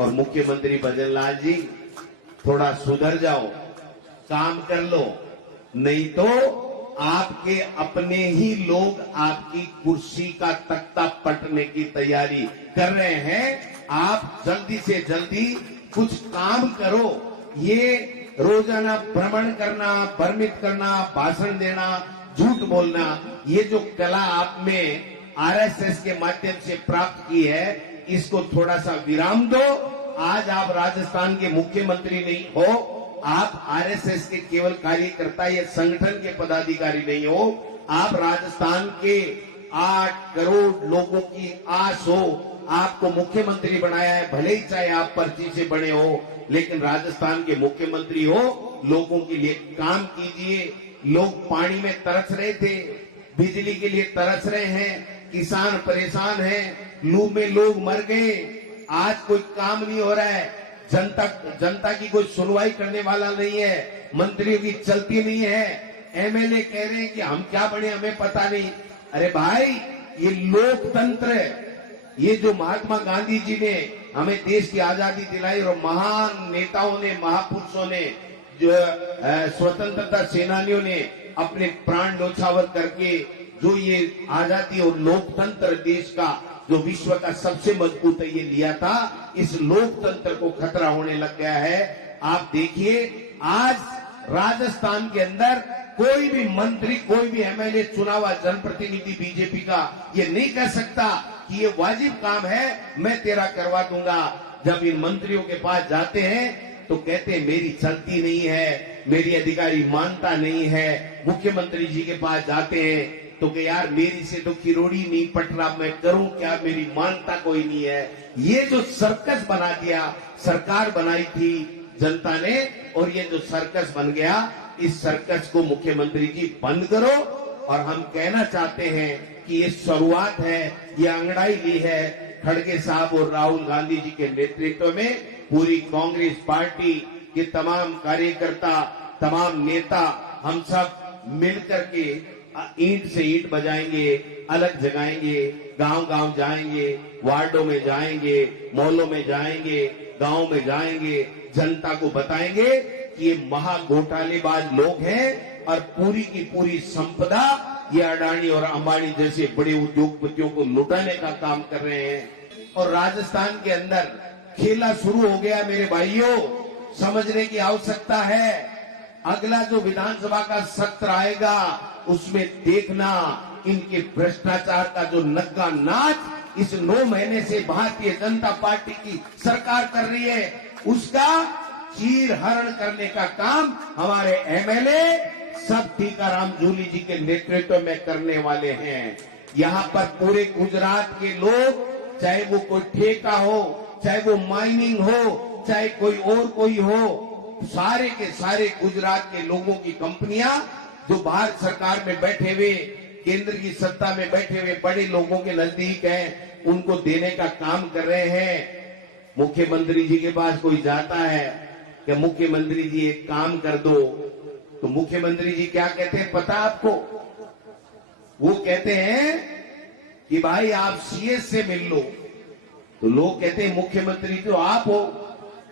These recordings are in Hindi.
और मुख्यमंत्री भजन लाल जी थोड़ा सुधर जाओ, काम कर लो, नहीं तो आपके अपने ही लोग आपकी कुर्सी का तख्ता पटने की तैयारी कर रहे हैं। आप जल्दी से जल्दी कुछ काम करो। ये रोजाना भ्रमण करना, भ्रमित करना, भाषण देना, झूठ बोलना, ये जो कला आप में आरएसएस के माध्यम से प्राप्त की है, इसको थोड़ा सा विराम दो। आज आप राजस्थान के मुख्यमंत्री नहीं हो, आप आरएसएस के केवल कार्यकर्ता या संगठन के पदाधिकारी नहीं हो, आप राजस्थान के 8 करोड़ लोगों की आस हो। आपको मुख्यमंत्री बनाया है, भले ही चाहे आप पर्ची से बने हो, लेकिन राजस्थान के मुख्यमंत्री हो, लोगों के लिए काम कीजिए। लोग पानी में तरस रहे थे, बिजली के लिए तरस रहे हैं, किसान परेशान हैं, लू में लोग मर गए, आज कोई काम नहीं हो रहा है, जनता की कोई सुनवाई करने वाला नहीं है, मंत्रियों की चलती नहीं है, एमएलए कह रहे हैं कि हम क्या बने हमें पता नहीं। अरे भाई, ये लोकतंत्र है। ये जो महात्मा गांधी जी ने हमें देश की आजादी दिलाई और महान नेताओं ने, महापुरुषों ने, जो स्वतंत्रता सेनानियों ने अपने प्राण न्योछावर करके जो ये आजादी और लोकतंत्र देश का जो विश्व का सबसे मजबूत है ये लिया था, इस लोकतंत्र को खतरा होने लग गया है। आप देखिए, आज राजस्थान के अंदर कोई भी मंत्री, कोई भी एमएलए चुना हुआ जनप्रतिनिधि बीजेपी का ये नहीं कह सकता कि ये वाजिब काम है, मैं तेरा करवा दूंगा। जब इन मंत्रियों के पास जाते हैं तो कहते हैं मेरी चलती नहीं है, मेरी अधिकारी मानता नहीं है। मुख्यमंत्री जी के पास जाते हैं तो कि यार मेरी से तो किरोड़ी नहीं पट रहा, मैं करूं क्या, मेरी मानता कोई नहीं है। ये जो सर्कस बना दिया, सरकार बनाई थी जनता ने, और ये जो सर्कस बन गया, इस सर्कस को मुख्यमंत्री जी बंद करो। और हम कहना चाहते हैं कि ये शुरुआत है, ये अंगड़ाई ली है खड़गे साहब और राहुल गांधी जी के नेतृत्व में। पूरी कांग्रेस पार्टी के तमाम कार्यकर्ता, तमाम नेता, हम सब मिलकर के ईंट से ईंट बजाएंगे, अलग जगाएंगे, गांव गांव जाएंगे, वार्डों में जाएंगे, मोहल्लों में जाएंगे, गांव में जाएंगे, जनता को बताएंगे कि ये महाघोटालेबाज लोग हैं और पूरी की पूरी संपदा ये अडानी और अंबानी जैसे बड़े उद्योगपतियों को लुटाने का काम कर रहे हैं। और राजस्थान के अंदर खेला शुरू हो गया मेरे भाइयों, समझने की आवश्यकता है। अगला जो विधानसभा का सत्र आएगा उसमें देखना इनके भ्रष्टाचार का जो नग्गा नाच इस 9 महीने से भारतीय जनता पार्टी की सरकार कर रही है, उसका चीर हरण करने का काम हमारे एमएलए सब टीकाराम जूली जी के नेतृत्व में करने वाले हैं। यहाँ पर पूरे गुजरात के लोग, चाहे वो कोई ठेका हो, चाहे वो माइनिंग हो, चाहे कोई और कोई हो, सारे के सारे गुजरात के लोगों की कंपनियां जो भारत सरकार में बैठे हुए, केंद्र की सत्ता में बैठे हुए बड़े लोगों के नजदीक हैं, उनको देने का काम कर रहे हैं। मुख्यमंत्री जी के पास कोई जाता है कि मुख्यमंत्री जी एक काम कर दो, तो मुख्यमंत्री जी क्या कहते हैं पता आपको? वो कहते हैं कि भाई आप सीएस से मिल लो। तो लोग कहते हैं मुख्यमंत्री तो आप हो,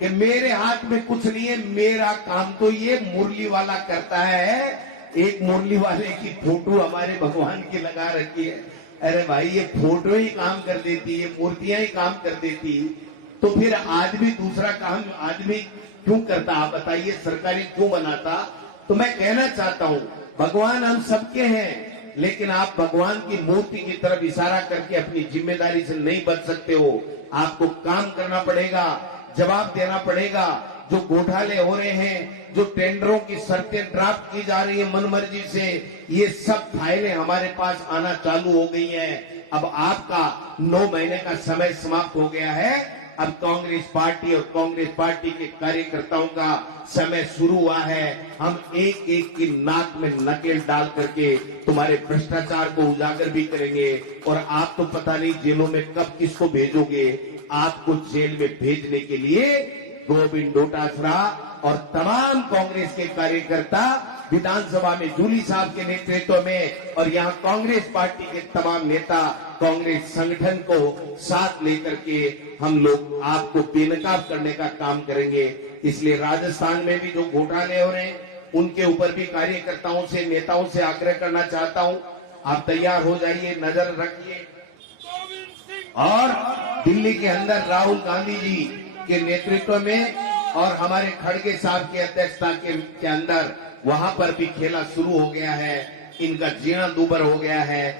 कि मेरे हाथ में कुछ नहीं है, मेरा काम तो ये मुरली वाला करता है। एक मुरली वाले की फोटो हमारे भगवान की लगा रखी है। अरे भाई, ये फोटो ही काम कर देती, ये मूर्तियां ही काम कर देती, तो फिर आदमी दूसरा काम आदमी क्यों करता? आप बताइए, सरकारी क्यों बनाता? तो मैं कहना चाहता हूं, भगवान हम सबके हैं, लेकिन आप भगवान की मूर्ति की तरफ इशारा करके अपनी जिम्मेदारी से नहीं बच सकते हो। आपको काम करना पड़ेगा, जवाब देना पड़ेगा। जो घोटाले हो रहे हैं, जो टेंडरों की शर्तें ड्राफ्ट की जा रही है मनमर्जी से, ये सब फाइलें हमारे पास आना चालू हो गई हैं। अब आपका 9 महीने का समय समाप्त हो गया है। अब कांग्रेस पार्टी और कांग्रेस पार्टी के कार्यकर्ताओं का समय शुरू हुआ है। हम एक एक की नाक में नकेल डाल करके तुम्हारे भ्रष्टाचार को उजागर भी करेंगे। और आप तो पता नहीं जेलों में कब किसको भेजोगे। आपको जेल में भेजने के लिए गोविंद डोटासरा और तमाम कांग्रेस के कार्यकर्ता विधानसभा में जूली साहब के नेतृत्व में और यहाँ कांग्रेस पार्टी के तमाम नेता कांग्रेस संगठन को साथ लेकर के हम लोग आपको बेनकाब करने का काम करेंगे। इसलिए राजस्थान में भी जो घोटाले हो रहे हैं उनके ऊपर भी कार्यकर्ताओं से, नेताओं से आग्रह करना चाहता हूं, आप तैयार हो जाइए, नजर रखिए। और दिल्ली के अंदर राहुल गांधी जी के नेतृत्व में और हमारे खड़गे साहब की अध्यक्षता के अंदर वहां पर भी खेला शुरू हो गया है। इनका जीना दूबर हो गया है।